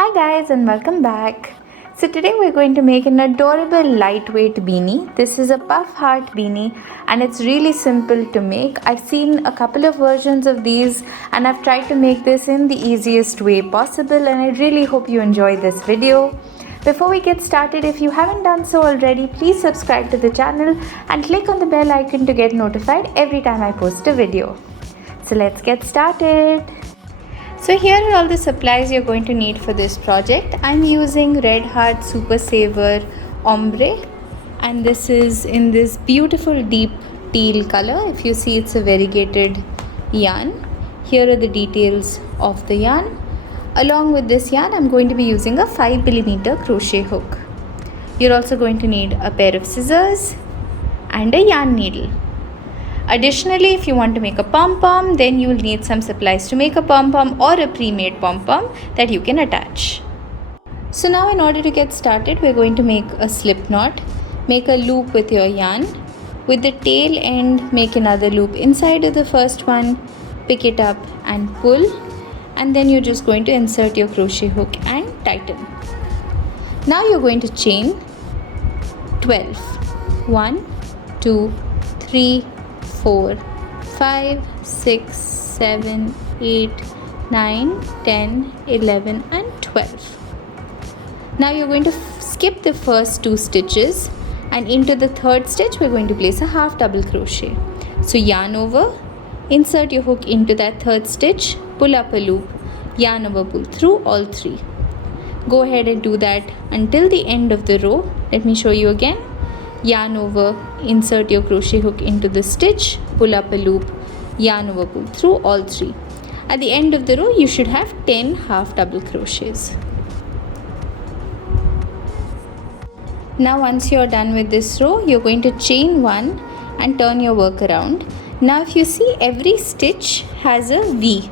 Hi guys and welcome back. So today we're going to make an adorable lightweight beanie. This is a puff heart beanie and it's really simple to make. I've seen a couple of versions of these and I've tried to make this in the easiest way possible, and I really hope you enjoy this video. Before we get started, if you haven't done so already, please subscribe to the channel and click on the bell icon to get notified every time I post a video. So let's get started. So here are all the supplies you're going to need for this project. I'm using Red Heart Super Saver Ombre and this is in this beautiful deep teal color. If you see, it's a variegated yarn. Here are the details of the yarn. Along with this yarn, I'm going to be using a 5mm crochet hook. You're also going to need a pair of scissors and a yarn needle. Additionally, if you want to make a pom-pom, then you will need some supplies to make a pom-pom or a pre-made pom-pom that you can attach. So now in order to get started, we're going to make a slip knot. Make a loop with your yarn. With the tail end, make another loop inside of the first one, pick it up and pull, and then you're just going to insert your crochet hook and tighten. Now you're going to chain 12. 1, 2, 3, 4, 5, 6, 7, 8, 9, 10, 11 and 12. Now you're going to skip the first 2 stitches and into the third stitch we're going to place a half double crochet. So yarn over, insert your hook into that third stitch, pull up a loop, yarn over, pull through all 3. Go ahead and do that until the end of the row. Let me show you again. Yarn over, insert your crochet hook into the stitch, pull up a loop, yarn over, pull through all 3. At the end of the row you should have 10 half double crochets. Now once you're done with this row, you're going to chain 1 and turn your work around. Now if you see, every stitch has a V.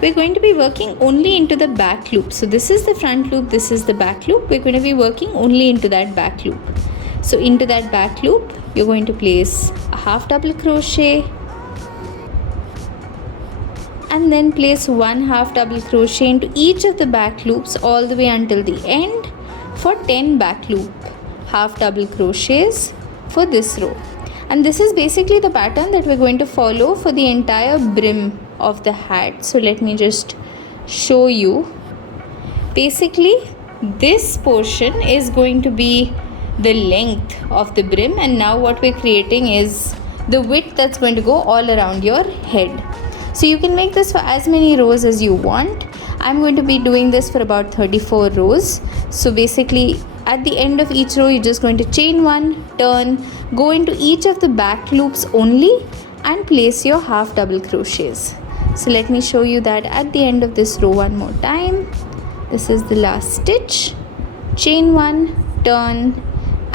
We're going to be working only into the back loop. So this is the front loop, this is the back loop. We're going to be working only into that back loop. So into that back loop, you're going to place a half double crochet and then place 1 half double crochet into each of the back loops all the way until the end for 10 back loop half double crochets for this row. And this is basically the pattern that we're going to follow for the entire brim of the hat. So let me just show you. Basically, this portion is going to be the length of the brim, and now what we're creating is the width that's going to go all around your head. So you can make this for as many rows as you want. I'm going to be doing this for about 34 rows. So basically at the end of each row you're just going to chain 1, turn, go into each of the back loops only and place your half double crochets. So let me show you that at the end of this row one more time. This is the last stitch, chain 1, turn,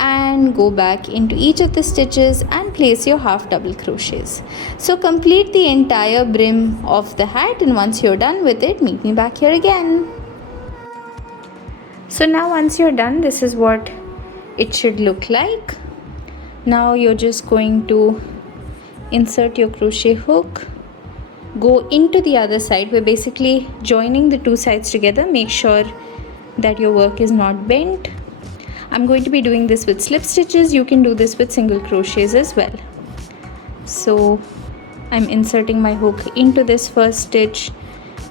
and go back into each of the stitches and place your half double crochets. So complete the entire brim of the hat, and once you're done with it, meet me back here again. So now once you're done, this is what it should look like. Now you're just going to insert your crochet hook, go into the other side. We're basically joining the 2 sides together. Make sure that your work is not bent. I'm going to be doing this with slip stitches. You can do this with single crochets as well. So I'm inserting my hook into this first stitch,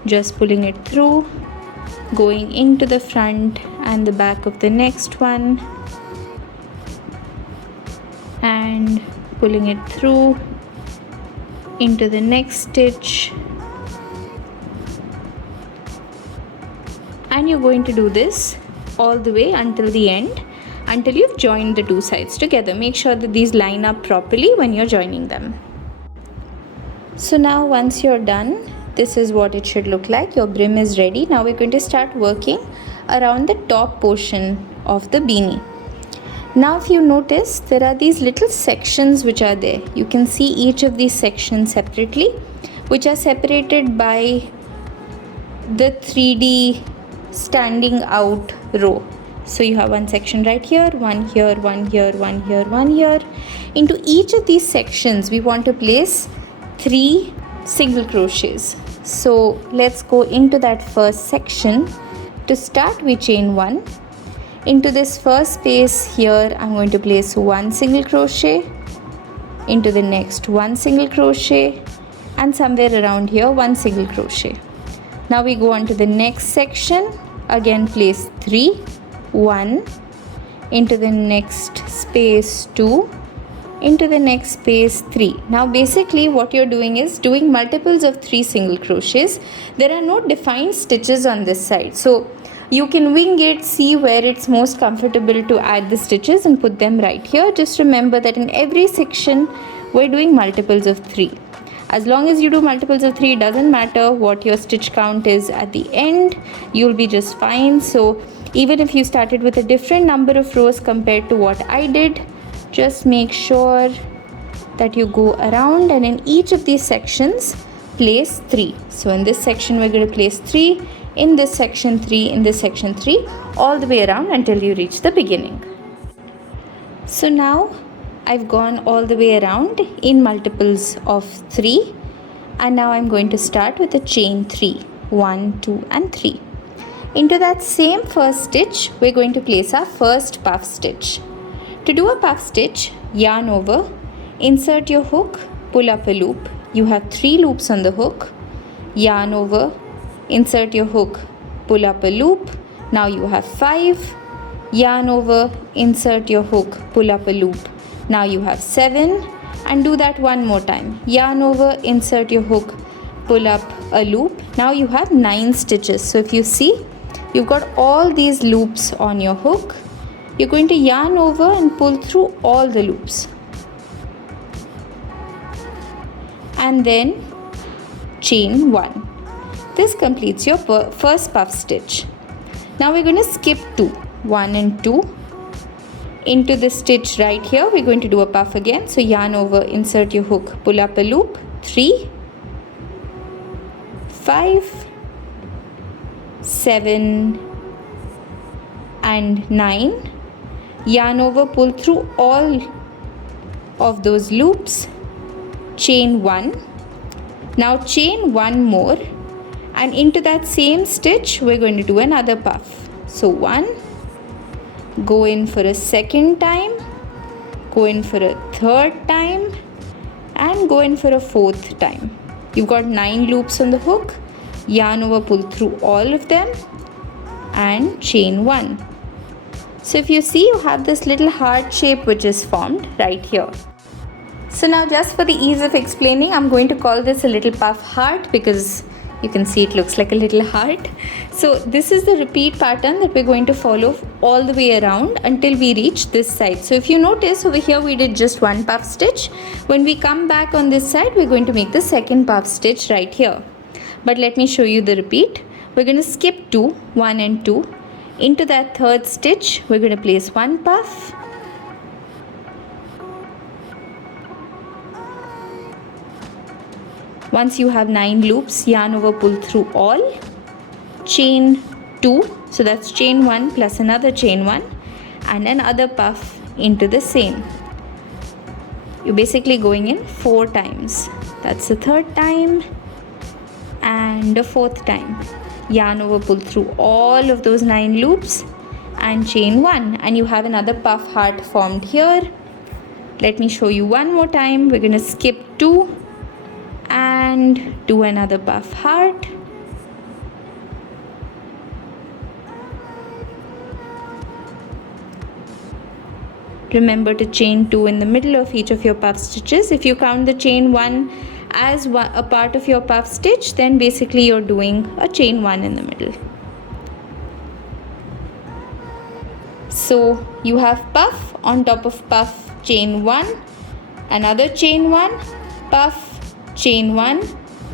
just pulling it through, going into the front and the back of the next one and pulling it through into the next stitch, and you're going to do this all the way until the end, until you've joined the 2 sides together. Make sure that these line up properly when you're joining them. So now once you're done, this is what it should look like. Your brim is ready. Now we're going to start working around the top portion of the beanie. Now if you notice, there are these little sections which are there. You can see each of these sections separately, which are separated by the 3D standing out row. So you have one section right here, one here, one here, one here, one here. Into each of these sections we want to place 3 single crochets. So let's go into that first section To start, we chain 1. Into this first space here, I'm going to place 1 single crochet, into the next 1 single crochet, and somewhere around here 1 single crochet. Now we go on to the next section. Again place 3, 1, into the next space 2, into the next space 3. Now basically what you're doing is doing multiples of 3 single crochets. There are no defined stitches on this side, so you can wing it, see where it's most comfortable to add the stitches and put them right here. Just remember that in every section we're doing multiples of 3. As long as you do multiples of 3, it doesn't matter what your stitch count is at the end, you'll be just fine. So even if you started with a different number of rows compared to what I did, just make sure that you go around and in each of these sections place 3. So in this section we're going to place 3, in this section 3, in this section 3, all the way around until you reach the beginning. So now I've gone all the way around in multiples of 3, and now I'm going to start with a chain 3, 1, 2 and 3. Into that same first stitch we're going to place our first puff stitch. To do a puff stitch, yarn over, insert your hook, pull up a loop. You have 3 loops on the hook, yarn over, insert your hook, pull up a loop. Now you have 5, yarn over, insert your hook, pull up a loop. Now you have 7, and do that one more time. Yarn over, insert your hook, pull up a loop. Now you have 9 stitches. So if you see, you've got all these loops on your hook. You're going to yarn over and pull through all the loops. And then chain 1. This completes your first puff stitch. Now we're going to skip 2, 1 and 2. Into the stitch right here, we're going to do a puff again. So yarn over, insert your hook, pull up a loop. 3, 5, 7 and 9. Yarn over, pull through all of those loops. Chain 1. Now chain 1 more, and into that same stitch we're going to do another puff. So 1, go in for a second time, go in for a third time, and go in for a fourth time. You've got 9 loops on the hook, yarn over, pull through all of them, and chain 1. So if you see, you have this little heart shape which is formed right here. So now just for the ease of explaining, I'm going to call this a little puff heart because you can see it looks like a little heart. So this is the repeat pattern that we're going to follow all the way around until we reach this side. So if you notice over here we did just 1 puff stitch. When we come back on this side, we're going to make the second puff stitch right here. But let me show you the repeat. We're going to skip 2, 1 and 2. Into that third stitch, we're going to place 1 puff. Once you have 9 loops, yarn over, pull through all, chain 2, so that's chain 1 plus another chain 1 and another puff into the same. You're basically going in 4 times. That's the third time and the fourth time. Yarn over, pull through all of those 9 loops and chain 1, and you have another puff heart formed here. Let me show you one more time. We're going to skip 2 and do another puff heart. Remember to chain 2 in the middle of each of your puff stitches. If you count the chain 1 as a part of your puff stitch, then basically you're doing a chain 1 in the middle. So you have puff on top of puff, chain 1, another chain 1, puff, chain 1,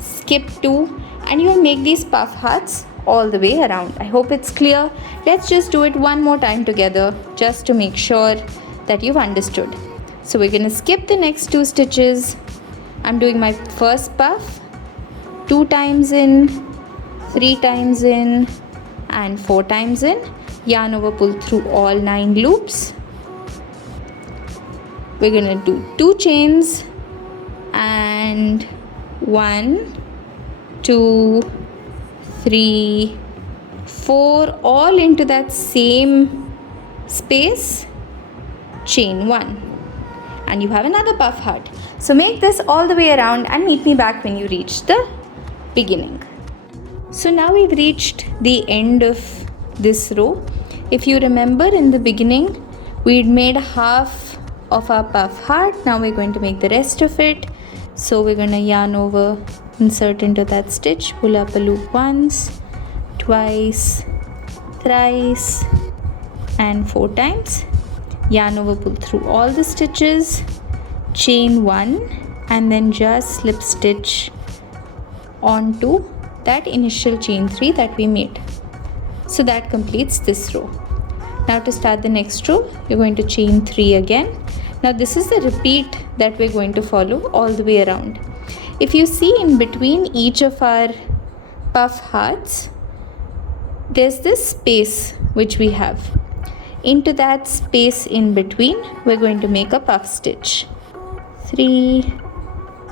skip 2, and you will make these puff hearts all the way around. I hope it's clear. Let's just do it one more time together just to make sure that you've understood. So we're going to skip the next 2 stitches. I'm doing my first puff, 2 times in, 3 times in and 4 times in. Yarn over, pull through all 9 loops. We're going to do 2 chains and 1, 2, 3, 4 all into that same space, chain 1, and you have another puff heart. So make this all the way around and meet me back when you reach the beginning. So now we've reached the end of this row. If you remember, in the beginning we'd made half of our puff heart. Now we're going to make the rest of it. So we're going to yarn over, insert into that stitch, pull up a loop once, twice, thrice, and 4 times. Yarn over, pull through all the stitches, chain 1, and then just slip stitch onto that initial chain 3 that we made. So that completes this row. Now to start the next row, you're going to chain 3 again. Now this is the repeat that we're going to follow all the way around. If you see, in between each of our puff hearts, there's this space which we have. Into that space in between, we're going to make a puff stitch. 3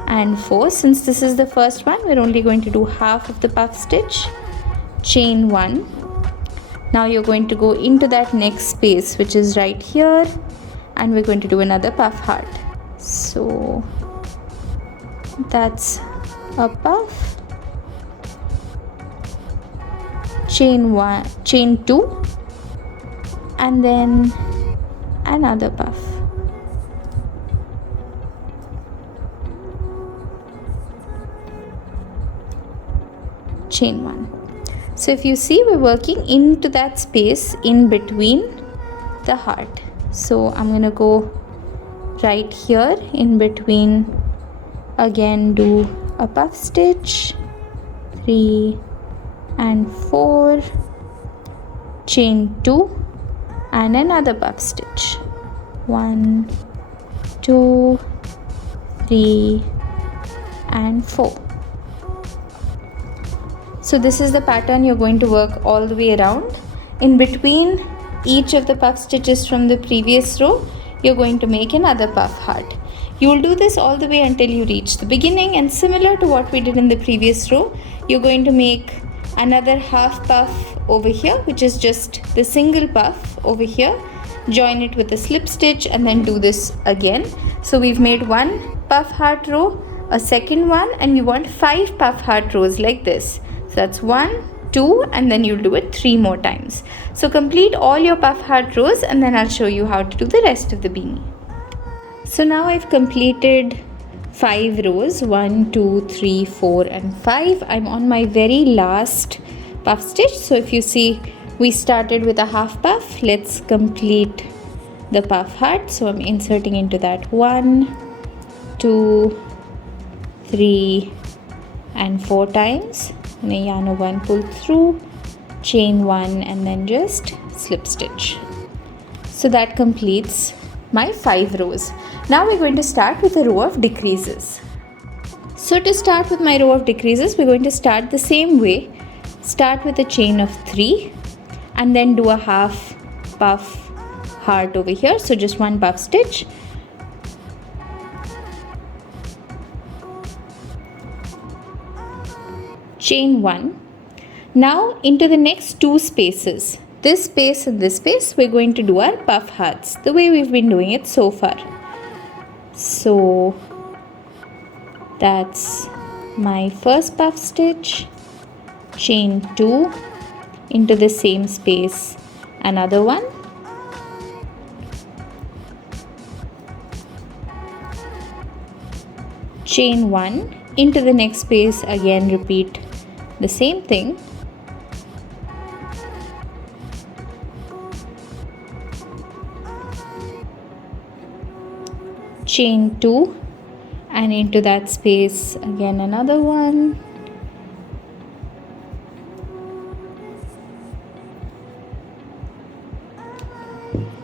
and 4. Since this is the first one, we're only going to do half of the puff stitch. Chain 1. Now you're going to go into that next space, which is right here, and we're going to do another puff heart. So that's a puff, chain 1, chain 2, and then another puff. Chain 1. So if you see, we're working into that space in between the heart. So I'm going to go right here in between, again do a puff stitch, 3 and 4, chain 2, and another puff stitch, 1, 2, 3 and 4. So this is the pattern you're going to work all the way around. In between each of the puff stitches from the previous row, you're going to make another puff heart. You will do this all the way until you reach the beginning, and similar to what we did in the previous row, you're going to make another half puff over here, which is just the single puff over here. Join it with a slip stitch and then do this again. So we've made one puff heart row, a second one, and we want 5 puff heart rows like this. So that's 1, 2, and then you'll do it 3 more times. So complete all your puff heart rows, and then I'll show you how to do the rest of the beanie. So now I've completed 5 rows, 1, 2, 3, 4 and 5. I'm on my very last puff stitch. So if you see, we started with a half puff. Let's complete the puff heart. So I'm inserting into that 1, 2, 3 and 4 times. And a yarn over and pull through, chain 1, and then just slip stitch. So that completes my 5 rows. Now we're going to start with a row of decreases. So to start with my row of decreases, we're going to start the same way. Start with a chain of 3 and then do a half puff heart over here. So just 1 puff stitch. Chain 1. Now into the next 2 spaces, this space and this space, we're going to do our puff hearts the way we've been doing it so far. So that's my first puff stitch, chain 2, into the same space, another one, chain 1, into the next space, again repeat the same thing, chain 2, and into that space again another one,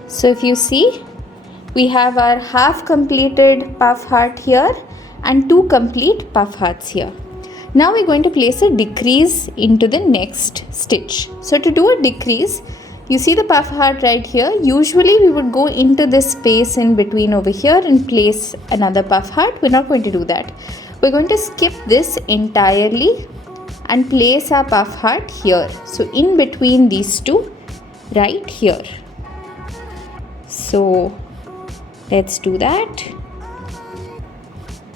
so if you see, we have our half completed puff heart here and 2 complete puff hearts here. Now we're going to place a decrease into the next stitch. So to do a decrease, you see the puff heart right here. Usually we would go into this space in between over here and place another puff heart. We're not going to do that. We're going to skip this entirely and place our puff heart here. So in between these two, right here. So let's do that.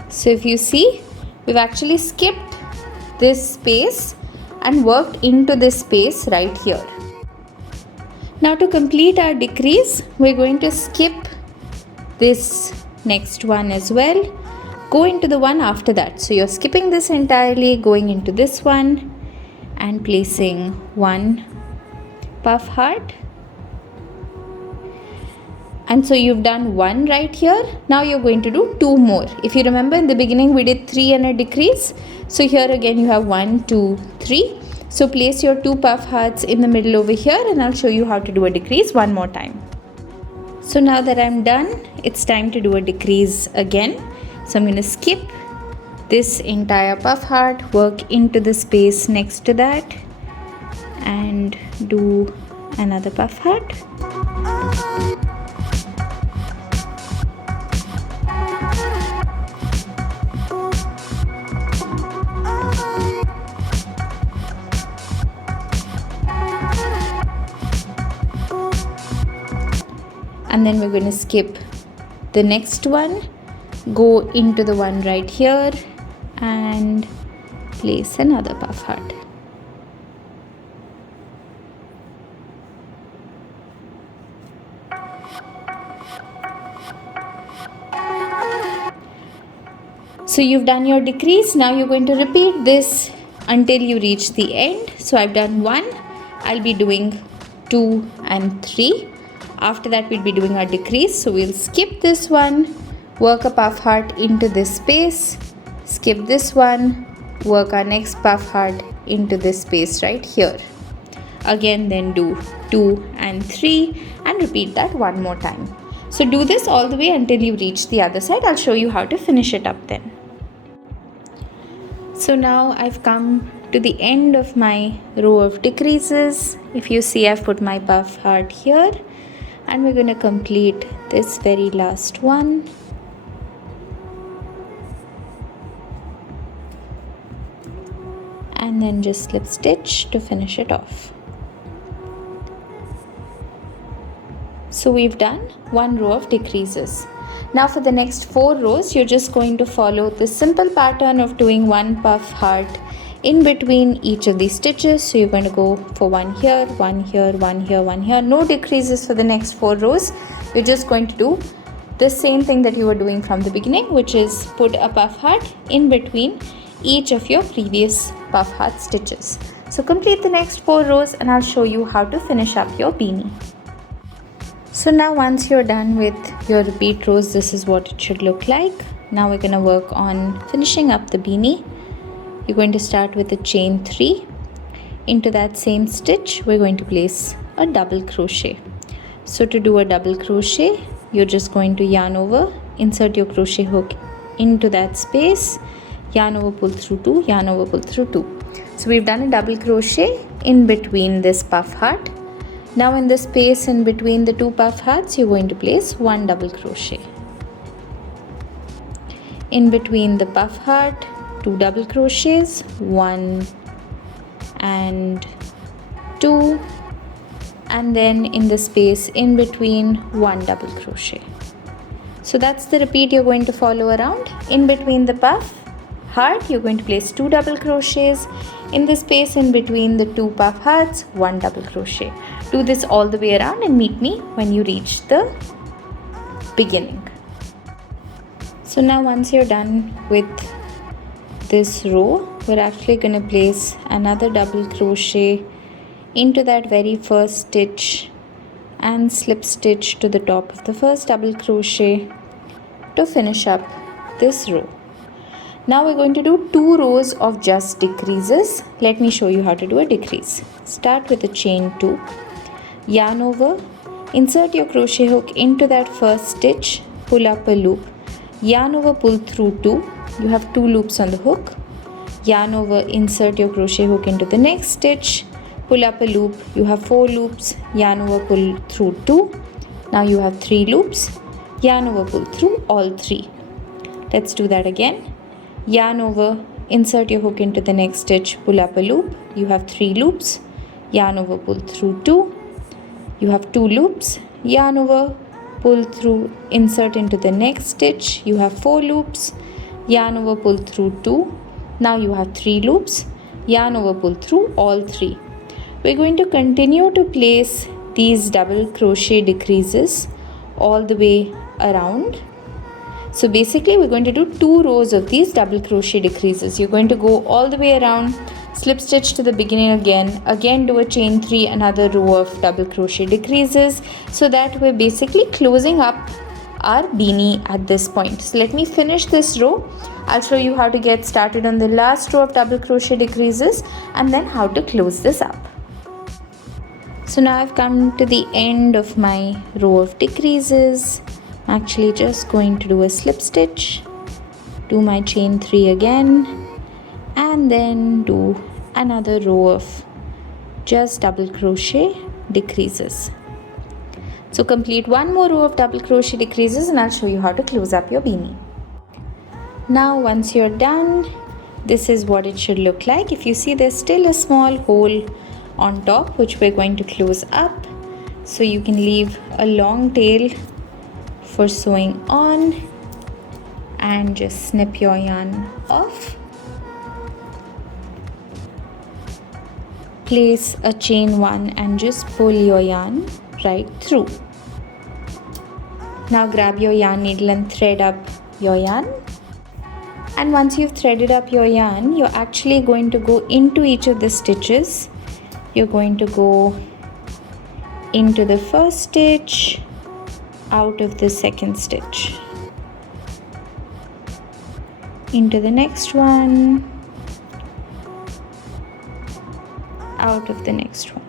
So if you see, we've actually skipped this space and worked into this space right here. Now to complete our decrease, we're going to skip this next one as well. Go into the one after that. So you're skipping this entirely, going into this one and placing one puff heart. And so you've done one right here. Now you're going to do two more. If you remember, in the beginning we did 3 and a decrease. So here again you have 1, 2, 3. So place your 2 puff hearts in the middle over here, and I'll show you how to do a decrease one more time. So now that I'm done, it's time to do a decrease again. So I'm going to skip this entire puff heart, work into the space next to that and do another puff heart. And then we're going to skip the next one, go into the one right here and place another puff heart. So you've done your decrease. Now you're going to repeat this until you reach the end. So I've done 1, I'll be doing 2 and 3. After that we'll be doing our decrease. So we'll skip this one, work a puff heart into this space, skip this one, work our next puff heart into this space right here. Again then do 2 and 3 and repeat that one more time. So do this all the way until you reach the other side. I'll show you how to finish it up then. So now I've come to the end of my row of decreases. If you see, I've put my puff heart here. And we're going to complete this very last one. And then just slip stitch to finish it off. So we've done one row of decreases. Now for the next 4 rows, you're just going to follow the simple pattern of doing one puff heart in between each of these stitches. So you're going to go for one here, one here, one here, one here. No decreases for the next 4 rows. We're just going to do the same thing that you were doing from the beginning, which is put a puff heart in between each of your previous puff heart stitches. So complete the next 4 rows and I'll show you how to finish up your beanie. So now once you're done with your repeat rows, this is what it should look like. Now we're going to work on finishing up the beanie. You're going to start with a chain 3. Into that same stitch, we're going to place a double crochet. So to do a double crochet, you're just going to yarn over, insert your crochet hook into that space, yarn over, pull through 2, yarn over, pull through 2. So we've done a double crochet in between this puff heart. Now in the space in between the 2 puff hearts, you're going to place 1 double crochet. In between the puff heart, 2 double crochets, 1 and 2, and then in the space in between 1 double crochet. So that's the repeat you're going to follow around. In between the puff heart, you're going to place 2 double crochets. In the space in between the 2 puff hearts, 1 double crochet. Do this all the way around and meet me when you reach the beginning. So now once you're done with this row, we're actually going to place another double crochet into that very first stitch and slip stitch to the top of the first double crochet to finish up this row. Now we're going to do 2 rows of just decreases. Let me show you how to do a decrease. Start with a chain 2, yarn over, insert your crochet hook into that first stitch, pull up a loop, yarn over, pull through 2. You have 2 loops on the hook. Yarn over, insert your crochet hook into the next stitch, pull up a loop. You have 4 loops. Yarn over, pull through 2. Now you have 3 loops. Yarn over, pull through all 3. Let's do that again. Yarn over, insert your hook into the next stitch, pull up a loop. You have 3 loops, yarn over, pull through 2. You have 2 loops, yarn over, pull through, insert into the next stitch. You have 4 loops, yarn over, pull through 2. Now you have 3 loops, yarn over, pull through all 3. We're going to continue to place these double crochet decreases all the way around. So basically we're going to do 2 rows of these double crochet decreases. You're going to go all the way around, slip stitch to the beginning again do a chain 3, another row of double crochet decreases, so that we're basically closing up our beanie at this point. So let me finish this row. I'll show you how to get started on the last row of double crochet decreases and then how to close this up. So now I've come to the end of my row of decreases. I'm actually just going to do a slip stitch, do my chain 3 again, and then do another row of just double crochet decreases. So complete 1 more row of double crochet decreases and I'll show you how to close up your beanie. Now once you're done, this is what it should look like. If you see, there's still a small hole on top which we're going to close up, so you can leave a long tail for sewing on and just snip your yarn off. Place a chain 1 and just pull your yarn right through. Now grab your yarn needle and thread up your yarn. And once you've threaded up your yarn, you're actually going to go into each of the stitches. You're going to go into the first stitch, out of the second stitch, into the next one, out of the next one.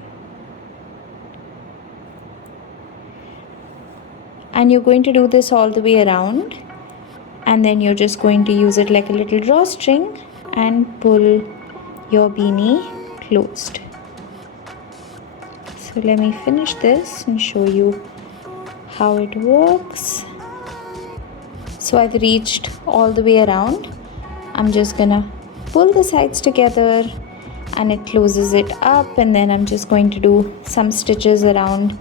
And you're going to do this all the way around, and then you're just going to use it like a little drawstring and pull your beanie closed. So let me finish this and show you how it works. So I've reached all the way around. I'm just gonna pull the sides together and it closes it up, and then I'm just going to do some stitches around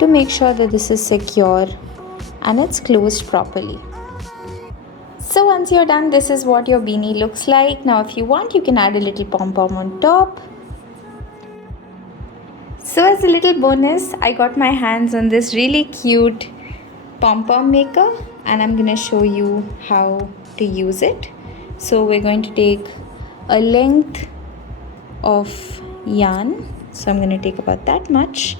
to make sure that this is secure and it's closed properly. So once you're done, this is what your beanie looks like. Now if you want, you can add a little pom-pom on top. So as a little bonus, I got my hands on this really cute pom-pom maker and I'm going to show you how to use it. So we're going to take a length of yarn. So I'm going to take about that much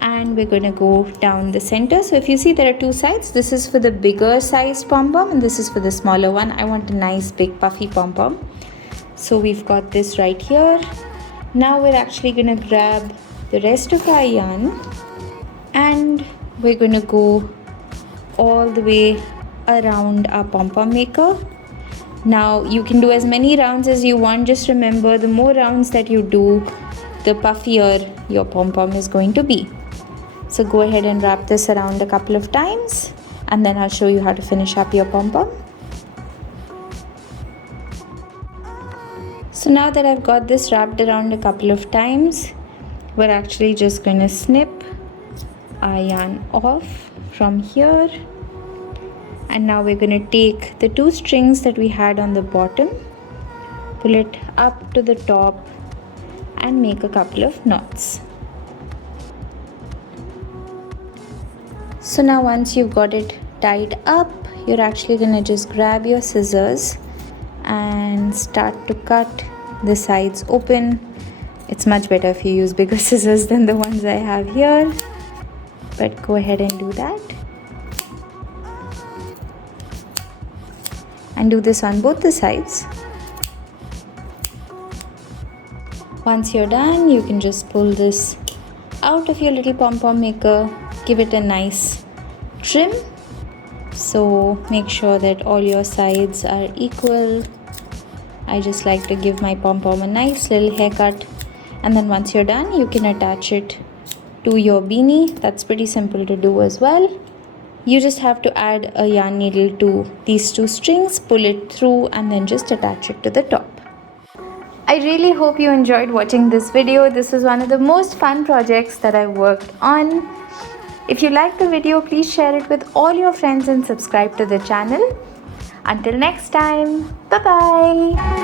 and we're going to go down the center. So if you see, there are 2 sides. This is for the bigger sized pom-pom and this is for the smaller one. I want a nice big puffy pom-pom. So we've got this right here. Now we're actually going to grab the rest of our yarn and we're going to go all the way around our pom-pom maker. Now you can do as many rounds as you want. Just remember, the more rounds that you do, the puffier your pom-pom is going to be. So go ahead and wrap this around a couple of times and then I'll show you how to finish up your pom-pom. So now that I've got this wrapped around a couple of times, we're actually just going to snip our yarn off from here, and now we're going to take the 2 strings that we had on the bottom, pull it up to the top and make a couple of knots. So now once you've got it tied up, you're actually going to just grab your scissors and start to cut the sides open. It's much better if you use bigger scissors than the ones I have here, but go ahead and do that. And do this on both the sides. Once you're done, you can just pull this out of your little pom-pom maker, give it a nice trim. So make sure that all your sides are equal. I just like to give my pom-pom a nice little haircut. And then once you're done, you can attach it to your beanie. That's pretty simple to do as well. You just have to add a yarn needle to these 2 strings, pull it through and then just attach it to the top. I really hope you enjoyed watching this video. This was one of the most fun projects that I worked on. If you liked the video, please share it with all your friends and subscribe to the channel. Until next time, bye bye.